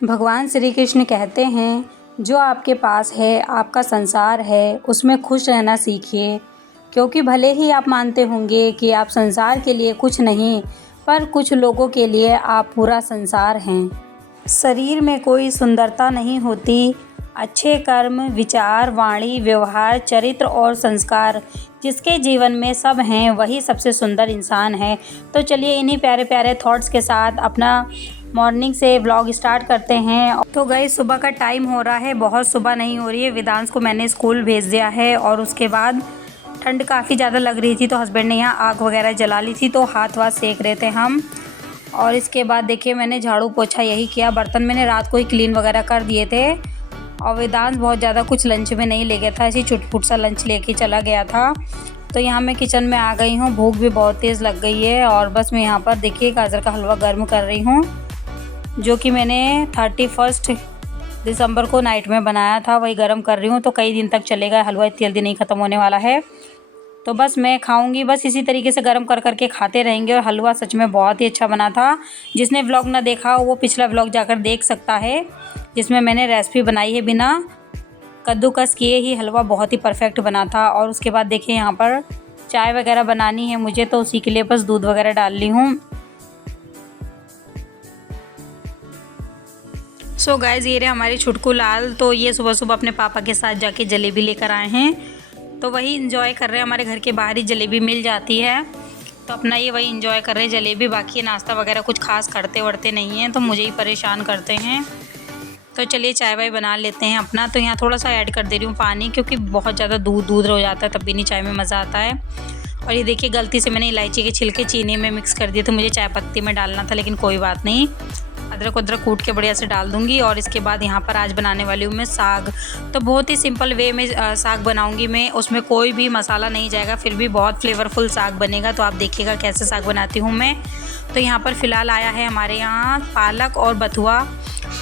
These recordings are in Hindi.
भगवान श्री कृष्ण कहते हैं, जो आपके पास है, आपका संसार है, उसमें खुश रहना सीखिए। क्योंकि भले ही आप मानते होंगे कि आप संसार के लिए कुछ नहीं, पर कुछ लोगों के लिए आप पूरा संसार हैं। शरीर में कोई सुंदरता नहीं होती, अच्छे कर्म, विचार, वाणी, व्यवहार, चरित्र और संस्कार जिसके जीवन में सब हैं, वही सबसे सुंदर इंसान है। तो चलिए इन्हीं प्यारे प्यारे थॉट्स के साथ अपना मॉर्निंग से व्लॉग स्टार्ट करते हैं। तो गाइस, सुबह का टाइम हो रहा है, बहुत सुबह नहीं हो रही है। वेदांश को मैंने स्कूल भेज दिया है और उसके बाद ठंड काफ़ी ज़्यादा लग रही थी, तो हस्बैंड ने यहाँ आग वगैरह जला ली थी, तो हाथ वाथ सेक रहे थे हम। और इसके बाद देखिए मैंने झाड़ू पोछा यही किया, बर्तन मैंने रात को ही क्लीन वगैरह कर दिए थे। और वेदांश बहुत ज़्यादा कुछ लंच में नहीं ले गया था, ऐसे चुटपुट सा लंच लेके चला गया था। तो यहाँ मैं किचन में आ गई हूँ, भूख भी बहुत तेज़ लग गई है। और बस मैं यहाँ पर देखिए गाजर का हलवा गर्म कर रही हूँ, जो कि मैंने 31 दिसंबर को नाइट में बनाया था, वही गर्म कर रही हूँ। तो कई दिन तक चलेगा हलवा, इतनी जल्दी नहीं ख़त्म होने वाला है। तो बस मैं खाऊंगी, बस इसी तरीके से गर्म कर करके खाते रहेंगे। और हलवा सच में बहुत ही अच्छा बना था। जिसने व्लॉग ना देखा वो पिछला व्लॉग जाकर देख सकता है, जिसमें मैंने रेसिपी बनाई है बिना कद्दूकस किए ही। हलवा बहुत ही परफेक्ट बना था। और उसके बाद देखिए यहाँ पर चाय वगैरह बनानी है मुझे, तो उसी के लिए बस दूध वगैरह डाल ली हूँ। सो गाइज़, ये रहे हमारे छुटकू लाल। तो ये सुबह सुबह अपने पापा के साथ जाके जलेबी लेकर आए हैं, तो वही इंजॉय कर रहे हैं। हमारे घर के बाहर ही जलेबी मिल जाती है, तो अपना ये वही इंजॉय कर रहे हैं जलेबी। बाकी नाश्ता वगैरह कुछ खास करते वरते नहीं हैं, तो मुझे ही परेशान करते हैं। तो चलिए चाय वाय बना लेते हैं अपना। तो यहाँ थोड़ा सा ऐड कर दे रही हूँ पानी, क्योंकि बहुत ज़्यादा दूध दूध हो जाता है, तब भी नहीं चाय में मज़ा आता है। और ये देखिए गलती से मैंने इलायची के छिलके चीनी में मिक्स कर दिए, तो मुझे चाय पत्ती में डालना था, लेकिन कोई बात नहीं, अदरक कूट के बढ़िया से डाल दूंगी। और इसके बाद यहाँ पर आज बनाने वाली हूँ मैं साग। तो बहुत ही सिंपल वे में साग बनाऊंगी मैं, उसमें कोई भी मसाला नहीं जाएगा, फिर भी बहुत फ्लेवरफुल साग बनेगा। तो आप देखिएगा कैसे साग बनाती हूँ मैं। तो यहाँ पर फ़िलहाल आया है हमारे यहाँ पालक और बथुआ,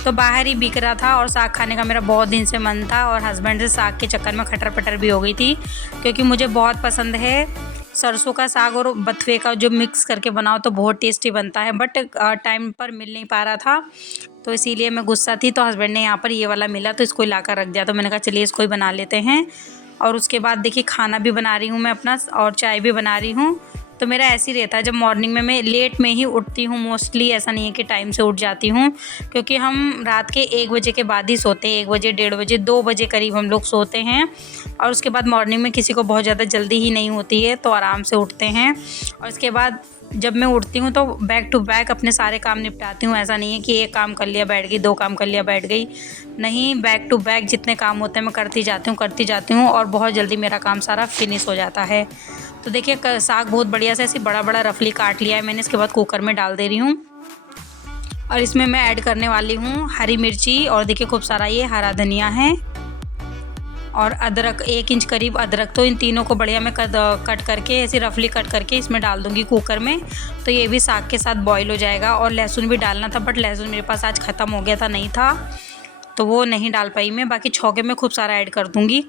तो बाहर ही बिक रहा था। और साग खाने का मेरा बहुत दिन से मन था, और हस्बैंड से साग के चक्कर में खटर पटर भी हो गई थी, क्योंकि मुझे बहुत पसंद है सरसों का साग। और बथुए का जो मिक्स करके बनाओ तो बहुत टेस्टी बनता है, बट टाइम पर मिल नहीं पा रहा था, तो इसीलिए मैं गुस्सा थी। तो हस्बैंड ने यहाँ पर ये वाला मिला, तो इसको ला कर रख दिया। तो मैंने कहा चलिए इसको ही बना लेते हैं। और उसके बाद देखिए खाना भी बना रही हूँ मैं अपना, और चाय भी बना रही हूँ। तो मेरा ऐसे ही रहता है, जब मॉर्निंग में मैं लेट में ही उठती हूँ मोस्टली, ऐसा नहीं है कि टाइम से उठ जाती हूँ, क्योंकि हम रात के 1 बजे के बाद ही सोते हैं। 1 बजे, 1:30 बजे, 2 बजे करीब हम लोग सोते हैं। और उसके बाद मॉर्निंग में किसी को बहुत ज़्यादा जल्दी ही नहीं होती है, तो आराम से उठते हैं। और इसके बाद जब मैं उठती हूँ तो बैक टू बैक अपने सारे काम निपटाती हूँ। ऐसा नहीं है कि एक काम कर लिया बैठ गई, 2 काम कर लिया बैठ गई, नहीं, बैक टू बैक जितने काम होते हैं मैं करती जाती हूँ, और बहुत जल्दी मेरा काम सारा फिनिश हो जाता है। तो देखिए साग बहुत बढ़िया से ऐसे बड़ा बड़ा रफली काट लिया है मैंने। इसके बाद कुकर में डाल दे रही हूँ, और इसमें मैं ऐड करने वाली हूँ हरी मिर्ची, और देखिए खूब सारा ये हरा धनिया है, और अदरक 1 इंच करीब अदरक। तो इन तीनों को बढ़िया मैं कट करके ऐसे रफली कट करके इसमें डाल दूँगी कुकर में। तो ये भी साग के साथ बॉईल हो जाएगा। और लहसुन भी डालना था, बट लहसुन मेरे पास आज ख़त्म हो गया था, नहीं था, तो वो नहीं डाल पाई मैं। बाकी छौके में खूब सारा ऐड कर दूँगी।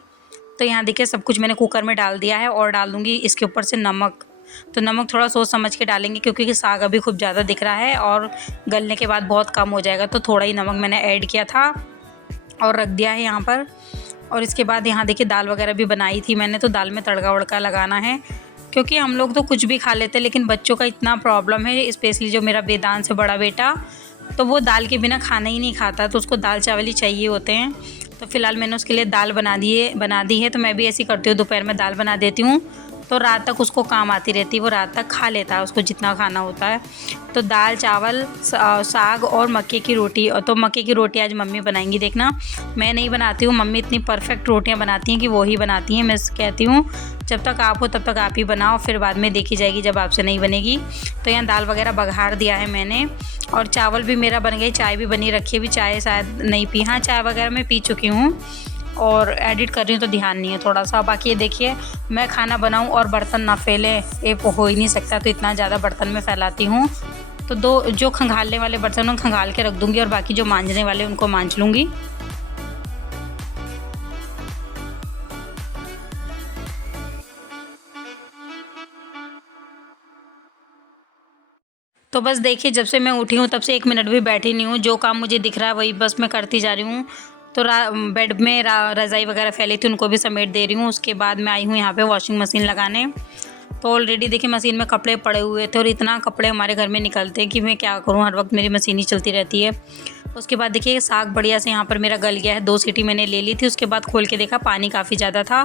तो यहाँ देखिए सब कुछ मैंने कुकर में डाल दिया है, और डाल दूँगी इसके ऊपर से नमक। तो नमक थोड़ा सोच समझ के डालेंगे, क्योंकि साग अभी खूब ज़्यादा दिख रहा है और गलने के बाद बहुत कम हो जाएगा, तो थोड़ा ही नमक मैंने ऐड किया था और रख दिया है यहाँ पर। और इसके बाद यहाँ देखिए दाल वगैरह भी बनाई थी मैंने, तो दाल में तड़का वड़का लगाना है, क्योंकि हम लोग तो कुछ भी खा लेते हैं, लेकिन बच्चों का इतना प्रॉब्लम है, स्पेशली जो मेरा वेदांश से बड़ा बेटा, तो वो दाल के बिना खाना ही नहीं खाता, तो उसको दाल चावल ही चाहिए होते हैं। तो फ़िलहाल मैंने उसके लिए दाल बना दी है। तो मैं भी ऐसे ही करती हूँ, दोपहर में दाल बना देती हूँ, तो रात तक उसको काम आती रहती है, वो रात तक खा लेता है उसको जितना खाना होता है। तो दाल चावल साग और मक्के की रोटी। तो मक्के की रोटी आज मम्मी बनाएंगी, देखना, मैं नहीं बनाती हूँ, मम्मी इतनी परफेक्ट रोटियाँ बनाती हैं कि वो ही बनाती हैं। मैं कहती हूँ जब तक आप हो तब तक आप ही बनाओ, फिर बाद में देखी जाएगी जब आपसे नहीं बनेगी। तो यहाँ दाल वगैरह बघार दिया है मैंने, और चावल भी मेरा बन गई, चाय भी बनी रखी है। भी चाय शायद नहीं पी, हाँ चाय वगैरह मैं पी चुकी हूँ, और एडिट कर रही हूँ तो ध्यान नहीं है थोड़ा सा। बाकी ये देखिए मैं खाना बनाऊँ और बर्तन ना फैले, ये हो ही नहीं सकता, तो इतना ज़्यादा बर्तन में फैलाती हूँ। तो जो खंगालने वाले बर्तन उनको खंगाल के रख दूँगी, और बाकी जो मांजने वाले उनको मांज लूँगी। तो बस देखिए, जब से मैं उठी हूँ तब से 1 मिनट भी बैठी नहीं हूँ। जो काम मुझे दिख रहा है वही बस मैं करती जा रही हूँ। तो बेड में रज़ाई वगैरह फैली थी, उनको भी समेट दे रही हूँ। उसके बाद मैं आई हूँ यहाँ पे वॉशिंग मशीन लगाने। तो ऑलरेडी देखिए मशीन में कपड़े पड़े हुए थे और इतना कपड़े हमारे घर में निकलते हैं कि मैं क्या करूँ, हर वक्त मेरी मशीन ही चलती रहती है। उसके बाद देखिए साग बढ़िया से यहाँ पर मेरा गल गया है। 2 सीटी मैंने ले ली थी। उसके बाद खोल के देखा पानी काफ़ी ज़्यादा था।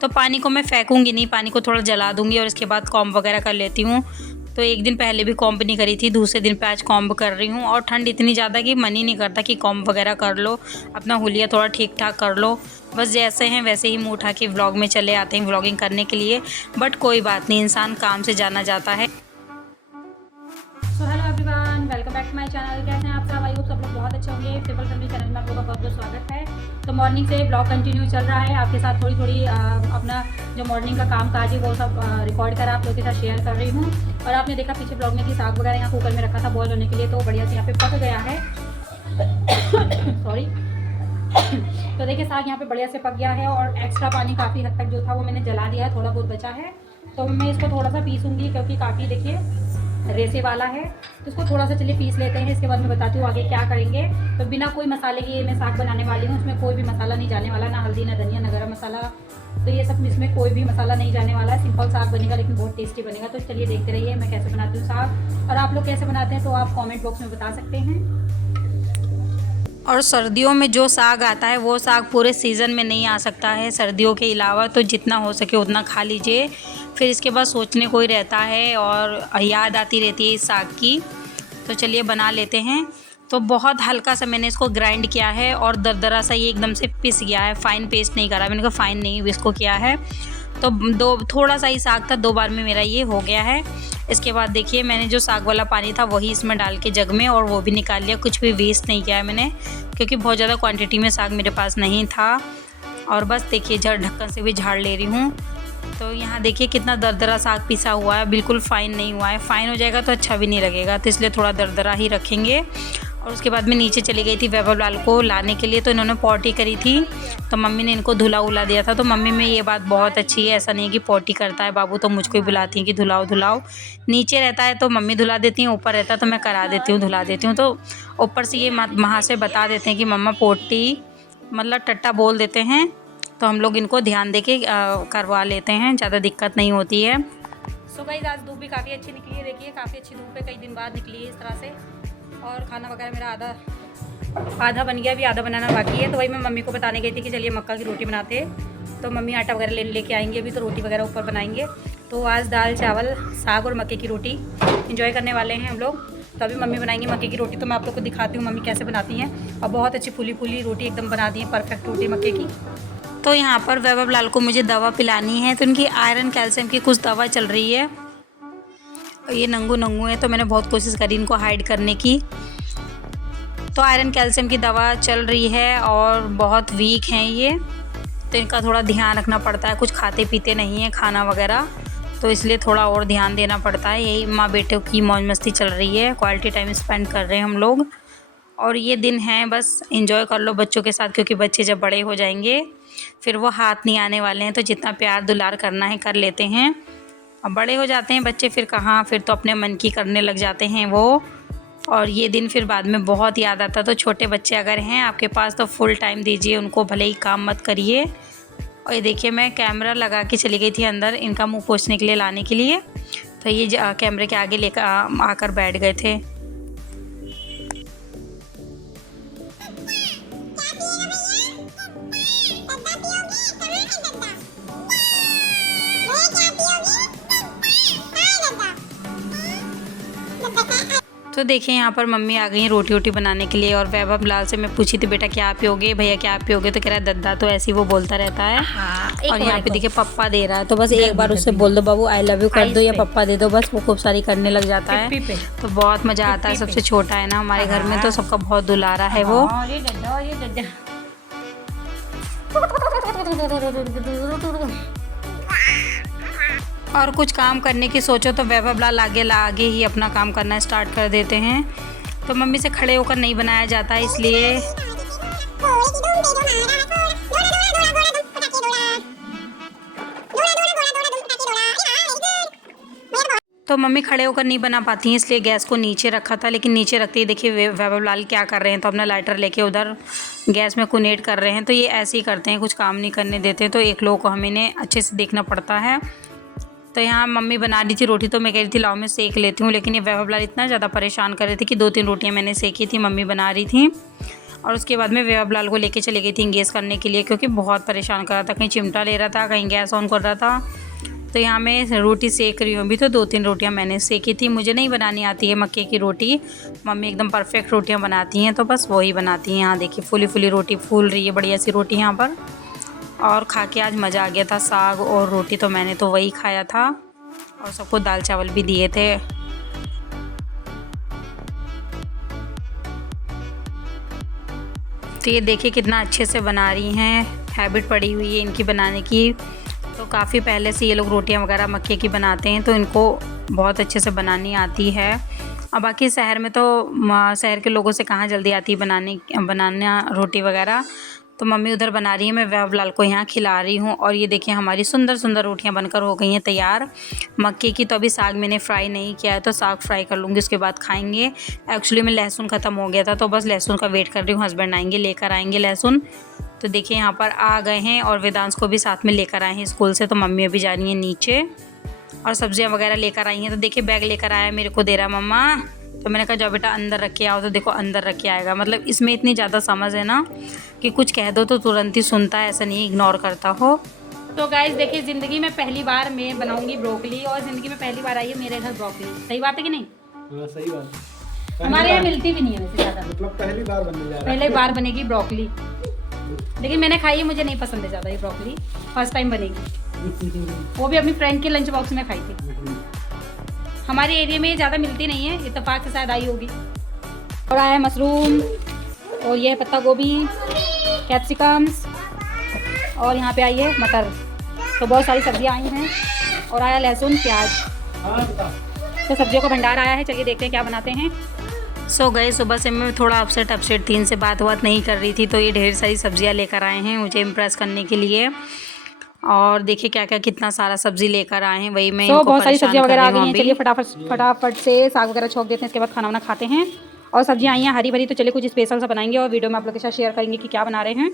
तो पानी को मैं फेंकूँगी नहीं, पानी को थोड़ा जला दूँगी और इसके बाद कॉम्ब वगैरह कर लेती हूँ। तो एक दिन पहले भी कॉम्ब नहीं करी थी, दूसरे दिन पे आज कॉम्ब कर रही हूँ। और ठंड इतनी ज़्यादा कि मन ही नहीं करता कि कॉम्ब वगैरह कर लो, अपना हुलिया थोड़ा ठीक ठाक कर लो। बस जैसे हैं वैसे ही मुँह उठा के व्लॉग में चले आते हैं व्लॉगिंग करने के लिए। बट कोई बात नहीं, इंसान काम से जाना जाता है। So hello everyone, welcome back to my channel. कैसे हैं आप सब? आई होप सब लोग बहुत अच्छे होंगे। ट्रिपल फैमिली चैनल में आप लोगों का बहुत बहुत स्वागत है। तो मॉर्निंग से ब्लॉग कंटिन्यू चल रहा है, आपके साथ थोड़ी अपना जो मॉर्निंग का काम काज है वो सब रिकॉर्ड करा आप लोगों के साथ शेयर कर रही हूँ। और आपने देखा पीछे ब्लॉग में कि साग वगैरह यहाँ कुकर में रखा था बॉयल होने के लिए, तो बढ़िया से यहाँ पे पक गया है। सॉरी। तो देखिए साग यहाँ पे बढ़िया से पक गया है और एक्स्ट्रा पानी काफ़ी हद तक जो था वो मैंने जला दिया है, थोड़ा बहुत बचा है। तो मैं इसको थोड़ा सा पीसूँगी क्योंकि काफ़ी देखिए रेसे वाला है। तो इसको थोड़ा सा चलिए पीस लेते हैं, इसके बाद मैं बताती हूँ आगे क्या करेंगे। तो बिना कोई मसाले के मैं साग बनाने वाली हूँ, इसमें कोई भी मसाला नहीं जाने वाला, ना हल्दी, ना धनिया, ना गरम मसाला। तो ये सब इसमें कोई भी मसाला नहीं जाने वाला है। सिंपल साग बनेगा लेकिन बहुत टेस्टी बनेगा। तो चलिए देखते रहिए मैं कैसे बनाती हूँ साग, और आप लोग कैसे बनाते हैं तो आप कॉमेंट बॉक्स में बता सकते हैं। और सर्दियों में जो साग आता है वो साग पूरे सीज़न में नहीं आ सकता है सर्दियों के अलावा। तो जितना हो सके उतना खा लीजिए, फिर इसके बाद सोचने को ही रहता है और याद आती रहती है इस साग की। तो चलिए बना लेते हैं। तो बहुत हल्का सा मैंने इसको ग्राइंड किया है और दरदरा सा ये एकदम से पिस गया है, फ़ाइन पेस्ट नहीं करा मैंने, कहा फ़ाइन नहीं इसको किया है। तो थोड़ा सा ही साग था, 2 बार में मेरा ये हो गया है। इसके बाद देखिए मैंने जो साग वाला पानी था वही इसमें डाल के जग में, और वो भी निकाल लिया, कुछ भी वेस्ट नहीं किया है मैंने क्योंकि बहुत ज़्यादा क्वांटिटी में साग मेरे पास नहीं था। और बस देखिए ढक्कन से भी झाड़ ले रही हूँ। तो यहाँ देखिए कितना दरदरा साग पिसा हुआ है, बिल्कुल फ़ाइन नहीं हुआ है। फ़ाइन हो जाएगा तो अच्छा भी नहीं लगेगा, तो इसलिए थोड़ा दरदरा ही रखेंगे। और उसके बाद मैं नीचे चली गई थी वैभव लाल को लाने के लिए। तो इन्होंने पॉटी करी थी, तो मम्मी ने इनको धुला उला दिया था। तो मम्मी में ये बात बहुत अच्छी है, ऐसा नहीं कि पॉटी करता है बाबू तो मुझको ही बुलाती हैं कि धुलाओ धुलाओ। नीचे रहता है तो मम्मी धुला देती हैं, ऊपर रहता है तो मैं करा देती हूँ, धुला देती हूँ। तो ऊपर से ये वहाँ से बता देते हैं कि मम्मा पोटी मतलब टट्टा बोल देते हैं, तो हम लोग इनको ध्यान दे के करवा लेते हैं, ज़्यादा दिक्कत नहीं होती है। सो गाइस आज धूप भी काफ़ी अच्छी निकली है, देखिए काफ़ी अच्छी धूप है, कई दिन बाद निकली है इस तरह से। और खाना वगैरह मेरा आधा बन गया, अभी आधा बनाना बाकी है। तो वही मैं मम्मी को बताने गई थी कि चलिए मक्का की रोटी बनाते हैं। तो मम्मी आटा वगैरह लेके आएंगे अभी, तो रोटी वगैरह ऊपर बनाएंगे। तो आज दाल चावल साग और मक्के की रोटी एंजॉय करने वाले हैं हम लोग। तो अभी मम्मी बनाएंगी मक्के की रोटी, तो मैं आप लोग को दिखाती हूँ मम्मी कैसे बनाती हैं। और बहुत अच्छी फूली फूली रोटी एकदम बना दी है, परफेक्ट रोटी मक्के की। तो यहाँ पर वैभव लाल को मुझे दवा पिलानी है, तो उनकी आयरन कैल्शियम की कुछ दवा चल रही है। ये नंगू है तो मैंने बहुत कोशिश करी इनको हाइड करने की। तो आयरन कैल्शियम की दवा चल रही है और बहुत वीक हैं ये, तो इनका थोड़ा ध्यान रखना पड़ता है। कुछ खाते पीते नहीं है खाना वगैरह, तो इसलिए थोड़ा और ध्यान देना पड़ता है। यही माँ बेटे की मौज मस्ती चल रही है, क्वालिटी टाइम स्पेंड कर रहे हैं हम लोग। और ये दिन हैं बस एंजॉय कर लो बच्चों के साथ, क्योंकि बच्चे जब बड़े हो जाएंगे फिर वो हाथ नहीं आने वाले हैं। तो जितना प्यार दुलार करना है कर लेते हैं। अब बड़े हो जाते हैं बच्चे फिर कहाँ, फिर तो अपने मन की करने लग जाते हैं वो। और ये दिन फिर बाद में बहुत याद आता है। तो छोटे बच्चे अगर हैं आपके पास तो फुल टाइम दीजिए उनको, भले ही काम मत करिए। और ये देखिए मैं कैमरा लगा के चली गई थी अंदर इनका मुंह पोंछने के लिए लाने के लिए, तो ये कैमरे के आगे लेकर आकर बैठ गए थे। तो देखिए यहाँ पर मम्मी आ गई रोटी वोटी बनाने के लिए। और वैभव लाल से मैं पूछी थी बेटा क्या पियोगे, भैया क्या पियोगे, तो कह रहा है दद्दा, तो ऐसे ही वो बोलता रहता है। और यहाँ पे देखिए पप्पा दे रहा है, तो बस एक बार उससे बोल दो बाबू आई लव यू कर दो या पप्पा दे दो, बस वो खूब सारी करने लग जाता है। तो बहुत मज़ा आता है, सबसे छोटा है ना हमारे घर में, तो सबका बहुत दुलारा है वो। और कुछ काम करने की सोचो तो वैभव लाल आगे ही अपना काम करना स्टार्ट कर देते हैं। तो मम्मी से खड़े होकर नहीं बनाया जाता है, इसलिए तो मम्मी खड़े होकर नहीं बना पाती हैं, इसलिए गैस को नीचे रखा था, लेकिन नीचे रखते ही देखिए वैभव लाल क्या कर रहे हैं। तो अपना लाइटर लेके उधर गैस में कुनेट कर रहे हैं। तो ये ऐसे ही करते हैं, कुछ काम नहीं करने देते। तो एक लोग को हमें इन्हें अच्छे से देखना पड़ता है। तो यहाँ मम्मी बना रही थी रोटी, तो मैं कह रही थी लाओ मैं सेक लेती हूँ, लेकिन ये वैभव लाल इतना ज़्यादा परेशान कर रहे थे कि 2-3 रोटियाँ मैंने सेकी थी, मम्मी बना रही थी। और उसके बाद में वैभव लाल को लेके चली गई थी गैस करने के लिए, क्योंकि बहुत परेशान कर रहा था, कहीं चिमटा ले रहा था, कहीं गैस ऑन कर रहा था। तो यहाँ मैं रोटी सेक रही हूँ अभी। तो 2-3 रोटियाँ मैंने सेकी थी। मुझे नहीं बनानी आती है मक्के की रोटी, मम्मी एकदम परफेक्ट रोटियाँ बनाती हैं, तो बस वही बनाती हैं। यहाँ देखिए फूली फूली रोटी फूल रही है, बढ़िया सी रोटी यहाँ पर। और खा के आज मज़ा आ गया था। साग और रोटी तो मैंने तो वही खाया था, और सबको दाल चावल भी दिए थे। तो ये देखिए कितना अच्छे से बना रही हैं, हैबिट पड़ी हुई है इनकी बनाने की। तो काफ़ी पहले से ये लोग रोटियां वगैरह मक्के की बनाते हैं, तो इनको बहुत अच्छे से बनानी आती है। और बाकी शहर में तो शहर के लोगों से कहाँ जल्दी आती है बनाना रोटी वगैरह। तो मम्मी उधर बना रही है, मैं वैभव लाल को यहाँ खिला रही हूँ। और ये देखिए हमारी सुंदर सुंदर रोटियाँ बनकर हो गई हैं तैयार मक्के की। तो अभी साग मैंने फ्राई नहीं किया है, तो साग फ्राई कर लूँगी, उसके बाद खाएंगे। एक्चुअली में लहसुन ख़त्म हो गया था, तो बस लहसुन का वेट कर रही हूँ, हस्बैंड आएंगे लेकर आएंगे लहसुन। तो देखिए यहाँ पर आ गए हैं, और वेदांश को भी साथ में लेकर आए हैं स्कूल से। तो मम्मी अभी जा रही हैं नीचे, और सब्जियाँ वगैरह लेकर आई हैं। तो देखिए बैग लेकर आया, मेरे को दे रहा मम्मा। तो मैंने कहा जाओ बेटा अंदर रख के आओ। तो देखो अंदर रख के आएगा। मतलब इसमें इतनी ज़्यादा समझ है ना कि कुछ कह दो तो तुरंत ही सुनता है, ऐसा नहीं इग्नोर करता हो। तो गाइस देखिए ज़िंदगी में पहली बार मैं बनाऊंगी ब्रोकली, और ज़िंदगी में पहली बार आई है मेरे घर ब्रोकली। सही बात है कि नहीं? हाँ सही बात है। हमारे यहाँ मिलती भी नहीं है वैसे ज़्यादा, मतलब पहली बार बनने जा रहा है। पहले बार बनेगी ब्रोकली, लेकिन मैंने खाई है, मुझे नहीं पसंद है ज़्यादा ये ब्रोकली। फर्स्ट टाइम बनेगी, वो भी अपनी फ्रेंड के लंच बॉक्स में खाई थी। हमारे एरिया में ज़्यादा मिलती नहीं है, इत्तेफाक से शायद आई होगी। और आया है मशरूम, और ये है पत्ता गोभी, कैप्सिकम्स, और यहाँ पे आई है मटर। तो बहुत सारी सब्जियाँ आई हैं, और आया लहसुन प्याज। तो सब्जियों का भंडार आया है, चलिए देखते हैं क्या बनाते हैं। सो गए सुबह से मैं थोड़ा अपसेट थी, इनसे बात नहीं कर रही थी। तो ये ढेर सारी सब्जियाँ लेकर आए हैं मुझे इम्प्रेस करने के लिए। और देखिए क्या क्या कितना सारा सब्जी लेकर आए हैं, वही मैं इनको बहुत सारी सब्जियां वगैरह आ गई हैं। चलिए अभी फटाफट से साग वगैरह छोक देते हैं, इसके बाद खाना वाना खाते हैं। और सब्जियां आई हैं हरी भरी, तो चलिए कुछ स्पेशल सा बनाएंगे, और वीडियो में आप लोग के साथ शेयर करेंगे कि क्या बना रहे हैं।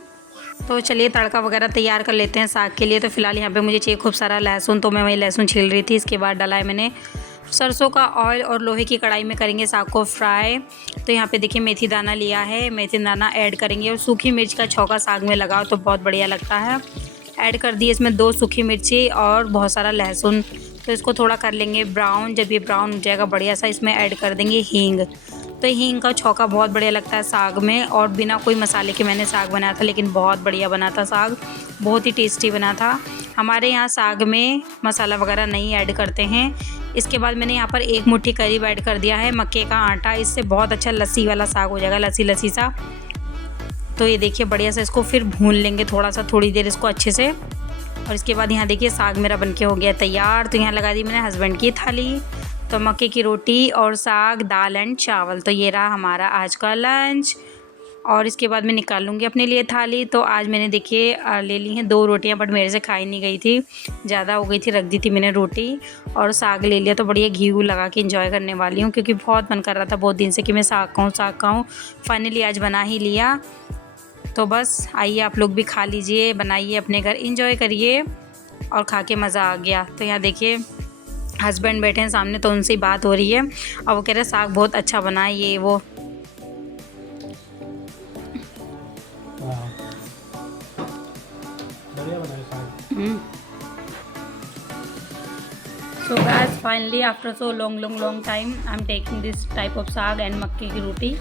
तो चलिए तड़का वगैरह तैयार कर लेते हैं साग के लिए। तो फिलहाल यहाँ पे मुझे चाहिए खूब सारा लहसुन, तो मैं वही लहसुन छील रही थी। इसके बाद डाला है मैंने सरसों का ऑयल, और लोहे की कढ़ाई में करेंगे साग को फ्राई। तो यहाँ पे देखिए मेथी दाना लिया है, मेथी दाना ऐड करेंगे, और सूखी मिर्च का छौंका साग में लगाओ तो बहुत बढ़िया लगता है। ऐड कर दिए इसमें 2 सूखी मिर्ची और बहुत सारा लहसुन। तो इसको थोड़ा कर लेंगे ब्राउन। जब ये ब्राउन हो जाएगा बढ़िया सा, इसमें ऐड कर देंगे हींग। तो हींग का छौंका बहुत बढ़िया लगता है साग में, और बिना कोई मसाले के मैंने साग बनाया था, लेकिन बहुत बढ़िया बना था साग, बहुत ही टेस्टी बना था। हमारे यहाँ साग में मसाला वगैरह नहीं ऐड करते हैं। इसके बाद मैंने यहाँ पर 1 मुट्ठी करीब ऐड कर दिया है मक्के का आटा, इससे बहुत अच्छा लस्सी वाला साग हो जाएगा, लस्सी लस्सी सा। तो ये देखिए बढ़िया से इसको फिर भून लेंगे थोड़ी देर इसको अच्छे से। और इसके बाद यहाँ देखिए साग मेरा बनके हो गया तैयार। तो यहाँ लगा दी मैंने हस्बैंड की थाली। तो मक्के की रोटी और साग, दाल एंड चावल। तो ये रहा हमारा आज का लंच। और इसके बाद मैं निकाल लूँगी अपने लिए थाली। तो आज मैंने देखिए ले ली हैं 2 रोटियाँ, बट मेरे से खाई नहीं गई थी, ज़्यादा हो गई थी, रख दी थी मैंने रोटी। और साग ले लिया, तो बढ़िया घी लगा के एंजॉय करने वाली हूँ, क्योंकि बहुत मन कर रहा था बहुत दिन से कि मैं साग खाऊँ। फाइनली आज बना ही लिया। तो बस आइए आप लोग भी खा लीजिए, बनाइए अपने घर, एंजॉय करिए। और खा के मज़ा आ गया। तो यहाँ देखिए हस्बैंड बैठे हैं सामने, तो उनसे ही बात हो रही है, और वो कह रहे साग बहुत अच्छा बना है ये वो। बढ़िया बना है साग। So guys, finally after so long time I'm taking this type of साग and मक्के की रोटी.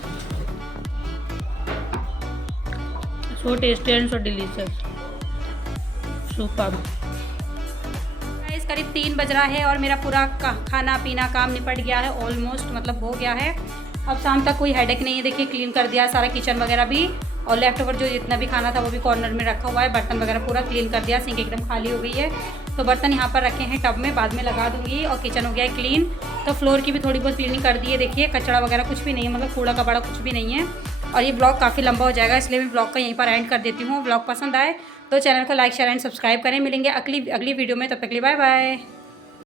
So tasty and so delicious. Superb. Guys करीब 3 बज रहा है, और मेरा पूरा खाना पीना काम निपट गया है ऑलमोस्ट, मतलब हो गया है। अब शाम तक कोई हेडेक नहीं है। देखिए क्लीन कर दिया सारा किचन वगैरह भी, और लेफ्ट ओवर जो जितना भी खाना था वो भी कॉर्नर में रखा हुआ है। बर्तन वगैरह पूरा क्लीन कर दिया, सिंक एकदम खाली हो गई है। तो बर्तन यहाँ पर रखे हैं टब में, बाद में लगा दूँगी। और किचन हो गया है क्लीन। तो फ्लोर की भी थोड़ी बहुत क्लीनिंग कर दी है। देखिए कचरा वगैरह कुछ भी नहीं है, मतलब कूड़ा कबाड़ा कुछ भी नहीं है। और ये ब्लॉग काफ़ी लंबा हो जाएगा, इसलिए मैं ब्लॉग का यहीं पर एंड कर देती हूँ। ब्लॉग पसंद आए तो चैनल को लाइक शेयर एंड सब्सक्राइब करें। मिलेंगे अगली वीडियो में, तब तक के लिए बाय बाय।